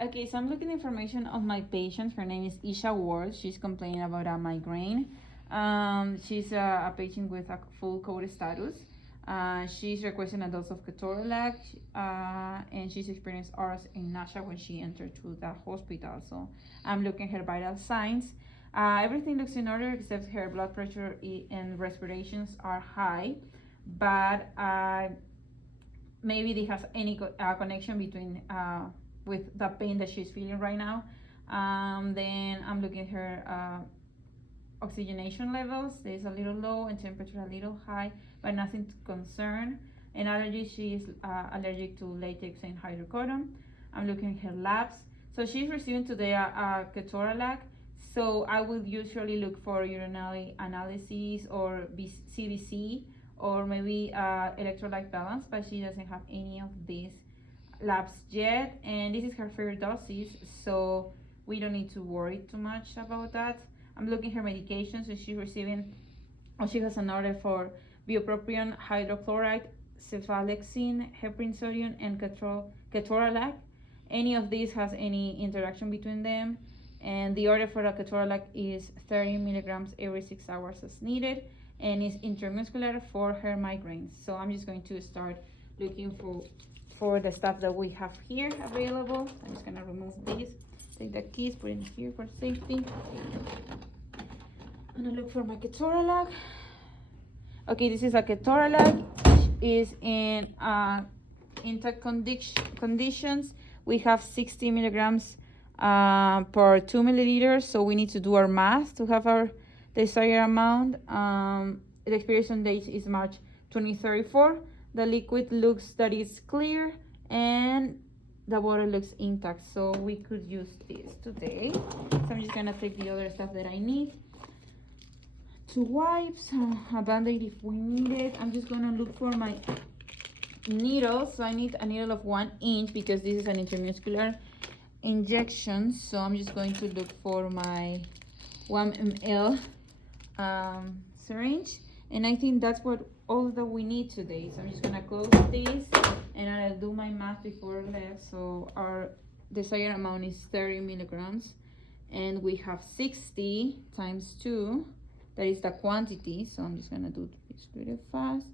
Okay, so I'm looking at information of my patient. Her name is Esha Ward. She's complaining about a migraine. She's a patient with a full code status. She's requesting a dose of ketorolac, and she's experienced ARS and nausea when she entered to the hospital. So I'm looking at her vital signs. Everything looks in order except her blood pressure and respirations are high, but maybe they have any connection between with the pain that she's feeling right now. Then I'm looking at her oxygenation levels. There's a little low and temperature a little high, but nothing to concern. And allergy, she is allergic to latex and hydrocodone. I'm looking at her labs. So she's receiving today a ketorolac. So I will usually look for urinary analyses or CBC or maybe electrolyte balance, but she doesn't have any of these labs yet. And this is her first doses, so we don't need to worry too much about that. I'm looking at her medication, so she's receiving, or she has an order for bupropion, hydrochloride, cephalexin, heparin sodium, and ketorolac. Any of these has any interaction between them, and the order for the ketorolac is 30 milligrams every 6 hours as needed, and is intramuscular for her migraines. So I'm just going to start looking for the stuff that we have here available. I'm just gonna remove these, take the keys, put it here for safety. I'm gonna look for my ketorolac. Okay, this is a ketorolac. Is in intact conditions. We have 60 milligrams per 2 milliliters, so we need to do our math to have our desired amount. The expiration date is March 2034. The liquid looks that is clear, and the water looks intact, so we could use this today. So I'm just gonna take the other stuff that I need. 2 wipes, a band-aid if we need it. I'm just gonna look for my needles. So I need a needle of 1 inch because this is an intramuscular injection. So I'm just going to look for my 1 ml syringe, and I think that's what all that we need today. So I'm just gonna close this, and I'll do my math before I left. So our desired amount is 30 milligrams, and we have 60 times 2. That is the quantity. So I'm just gonna do this pretty fast.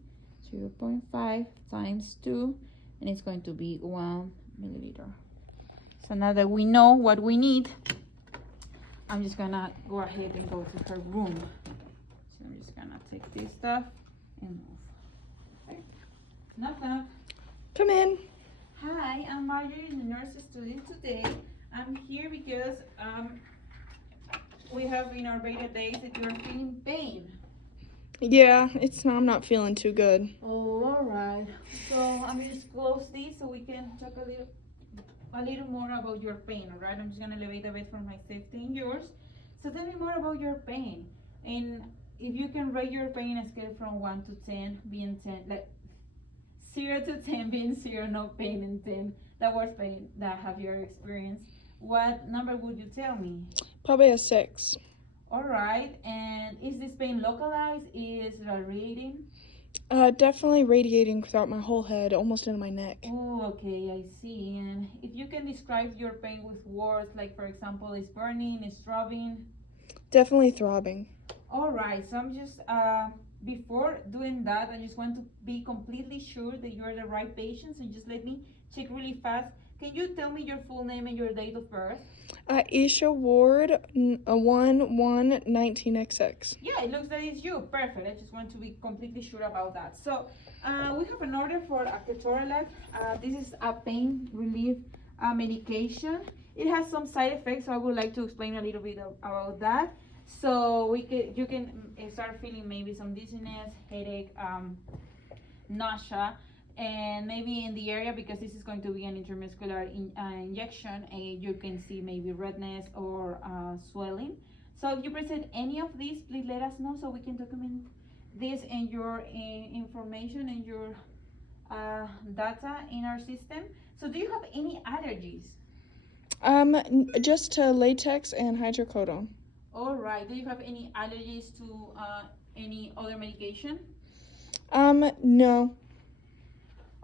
0.5 times 2, and it's going to be 1 milliliter. So now that we know what we need, I'm just gonna go ahead and go to her room. So I'm just gonna take this stuff and move. Okay. Knock knock. Come in. Hi, I'm Marjorie in the nurse student today. I'm here because we have in our beta days that you're feeling pain. Yeah, I'm not feeling too good. Oh, all right. So I'm gonna just close this so we can talk a little more about your pain. All right, I'm just gonna elevate a bit for my safety and yours. So tell me more about your pain, and if you can rate your pain on a scale from 1 to 10, being 10, like 0 to 10 being 0, no pain, and 10 the worst pain that have you experienced. What number would you tell me? Probably a 6. All right, and is this pain localized? Is it radiating? Definitely radiating throughout my whole head, almost into my neck. Oh, okay, I see. And if you can describe your pain with words, like for example, it's burning, it's throbbing. Definitely throbbing. All right, so I'm just, before doing that, I just want to be completely sure that you're the right patient, so just let me check really fast. Can you tell me your full name and your date of birth? Esha Ward, 1/1/19XX. Yeah, it looks like it's you. Perfect. I just want to be completely sure about that. So, we have an order for a ketorolac. This is a pain relief medication. It has some side effects, so I would like to explain a little bit about that. So you can start feeling maybe some dizziness, headache, nausea, and maybe in the area, because this is going to be an intramuscular injection, you can see maybe redness or swelling. So if you present any of these, please let us know so we can document this and your information and your data in our system. So do you have any allergies? Just to latex and hydrocodone. All right. Do you have any allergies to any other medication? No.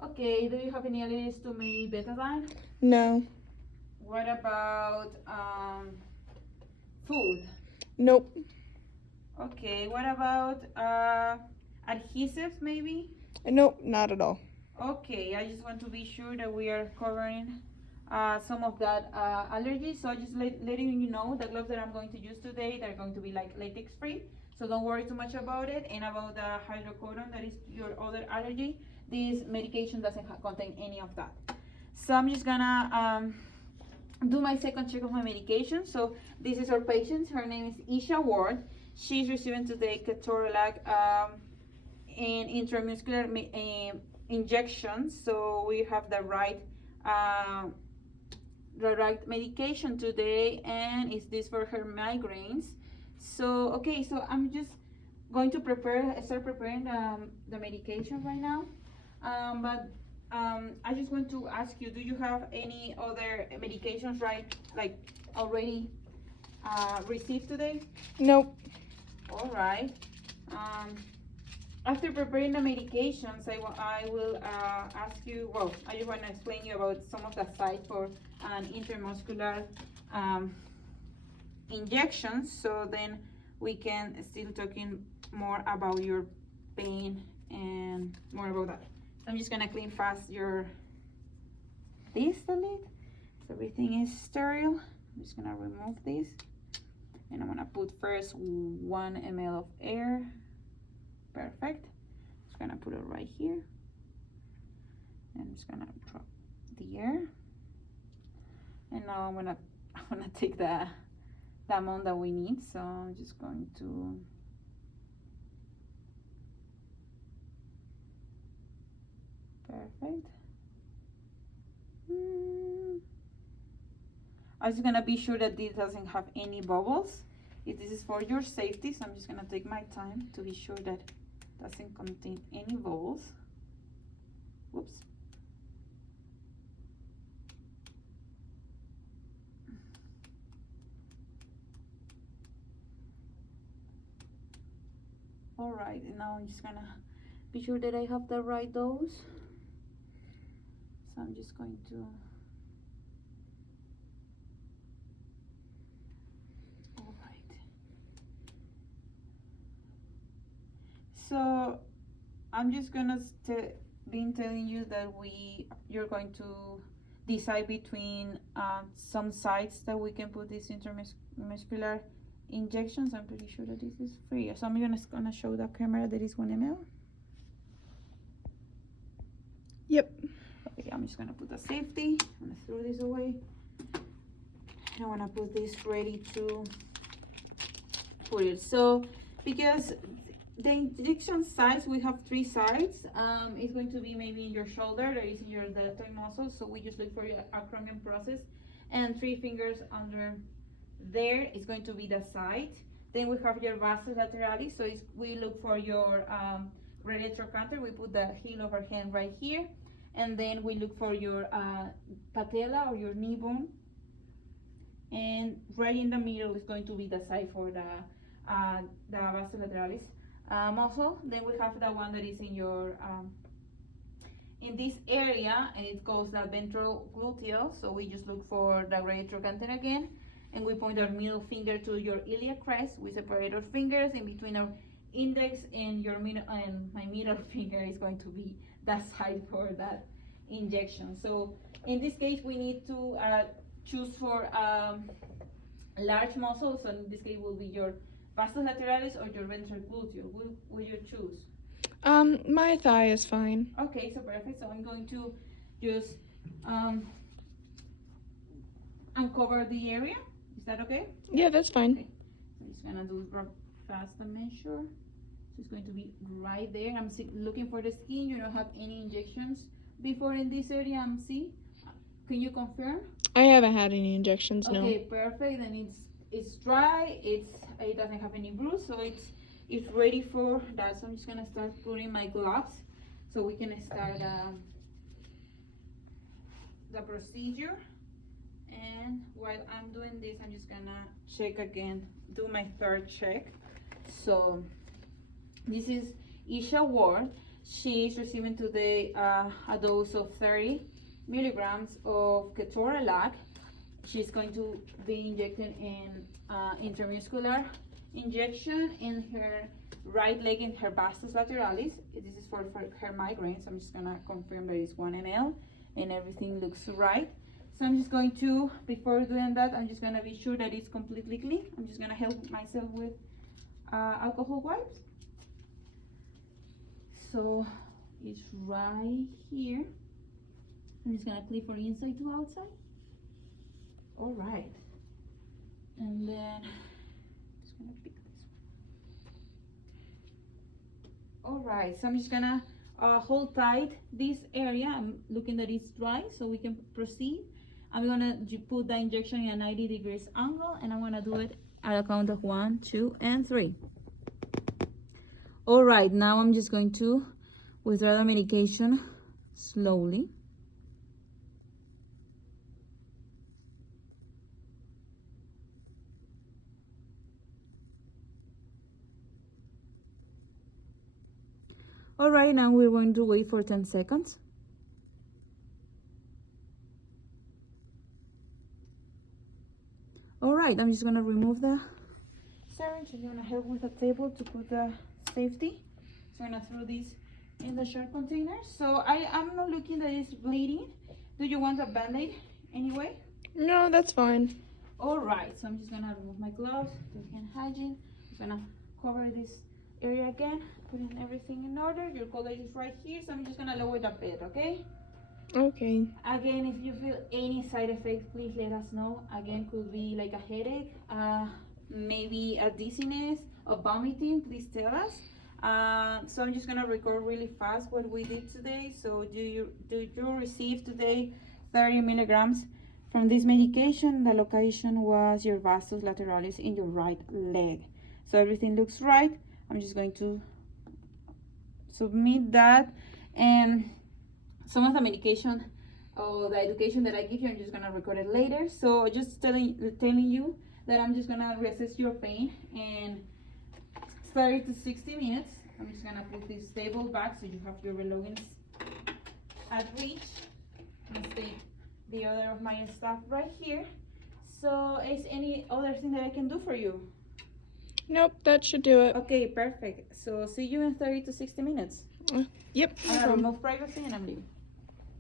Okay. Do you have any allergies to maybe betadine? No. What about food? Nope. Okay, what about adhesives maybe? Nope, not at all. Okay, I just want to be sure that we are covering some of that allergy. So just letting you know the gloves that I'm going to use today, they're going to be like latex free. So don't worry too much about it. And about the hydrocodone, that is your other allergy, this medication doesn't contain any of that. So I'm just gonna do my second check of my medication. So this is our patient. Her name is Esha Ward. She's receiving today ketorolac and intramuscular injections. So we have uh, the right medication today, and is this for her migraines. So okay, so I'm just going to start preparing the medication right now. But I just want to ask you, do you have any other medications like already received today? Nope. All right. After preparing the medications, I will ask you, well, I just want to explain you about some of the sites for an intramuscular injections, so then we can still talking more about your pain and more about that. So I'm just gonna clean fast this a little, so everything is sterile. I'm just gonna remove this, and I'm gonna put first 1 ml of air. Perfect. Just gonna put it right here, and I'm just gonna drop the air, and now I'm gonna take the amount that we need. So I'm just going to perfect. I'm just gonna be sure that this doesn't have any bubbles. If this is for your safety, so I'm just gonna take my time to be sure that it doesn't contain any bubbles. Whoops. All right, and now I'm just gonna be sure that I have the right dose. So I'm just going to So I'm just gonna be telling you that you're going to decide between some sites that we can put these intramuscular injections. I'm pretty sure that this is free. So I'm gonna show the camera that is 1 ml. Yep. Okay, I'm just gonna put the safety. I'm gonna throw this away. I wanna put this ready to put it. So because the injection sites, we have 3 sites. It's going to be maybe in your shoulder, that is in your deltoid muscle. So we just look for your acromion process, and 3 fingers under there is going to be the site. Then we have your vastus lateralis. So we look for your retrocanter. We put the heel of our hand right here, and then we look for your patella or your knee bone. And right in the middle is going to be the site for the vastus lateralis muscle. Then we have the one that is in your in this area, and it goes the ventral gluteal. So we just look for the retrocanter again, and we point our middle finger to your iliac crest. We separate our fingers in between our index and your middle, and my middle finger is going to be that side for that injection. So in this case, we need to choose for large muscles. So in this case, will be your vastus lateralis or your ventral gluteal. Will you choose? My thigh is fine. Okay, so perfect. So I'm going to just uncover the area. Is that okay? Yeah, that's fine. Okay. So I'm just gonna do fast the measure. So it's going to be right there. I'm looking for the skin. You don't have any injections before in this area. Can you confirm? I haven't had any injections, no. Okay, perfect. And it's dry. It doesn't have any bruise, so it's ready for that. So I'm just gonna start putting my gloves so we can start the procedure. And while I'm doing this, I'm just gonna check again, do my third check. So this is Esha Ward. She is receiving today a dose of 30 milligrams of ketorolac, she's going to be injecting in intramuscular injection in her right leg in her vastus lateralis. This is for her migraine, so I'm just gonna confirm that it's 1 ml and everything looks right. So I'm just going to, before doing that, I'm just gonna be sure that it's completely clean. I'm just gonna help myself with alcohol wipes. So it's right here. I'm just gonna clip from inside to outside. All right, and then just gonna pick this one. All right, so I'm just gonna hold tight this area. I'm looking that it's dry, so we can proceed. I'm gonna put the injection in a 90 degrees angle, and I'm gonna do it at a count of 1, 2, and 3. All right, now I'm just going to withdraw the medication slowly. All right, now we're going to wait for 10 seconds. All right, I'm just gonna remove the syringe. I'm gonna help with the table to put the safety. So I'm gonna throw this in the sharp container. So I'm not looking that it's bleeding. Do you want a band-aid anyway? No, that's fine. All right, so I'm just gonna remove my gloves, do hand hygiene. I'm gonna cover this area again, putting everything in order. Your college is right here, so I'm just gonna lower the bed, okay? Okay. Again, if you feel any side effects, please let us know. Again, could be like a headache, maybe a dizziness or vomiting, please tell us. So I'm just gonna record really fast what we did today. So do you receive today 30 milligrams from this medication? The location was your vastus lateralis in your right leg. So everything looks right. I'm just going to submit that, and some of the medication or the education that I give you, I'm just gonna record it later. So just telling you that I'm just gonna reassess your pain in 30 to 60 minutes. I'm just gonna put this table back so you have your belongings at reach. And stay the other of my stuff right here. So is any other thing that I can do for you? Nope, that should do it. Okay, perfect. So see you in 30 to 60 minutes. Yep. I'm gonna remove privacy and I'm leaving.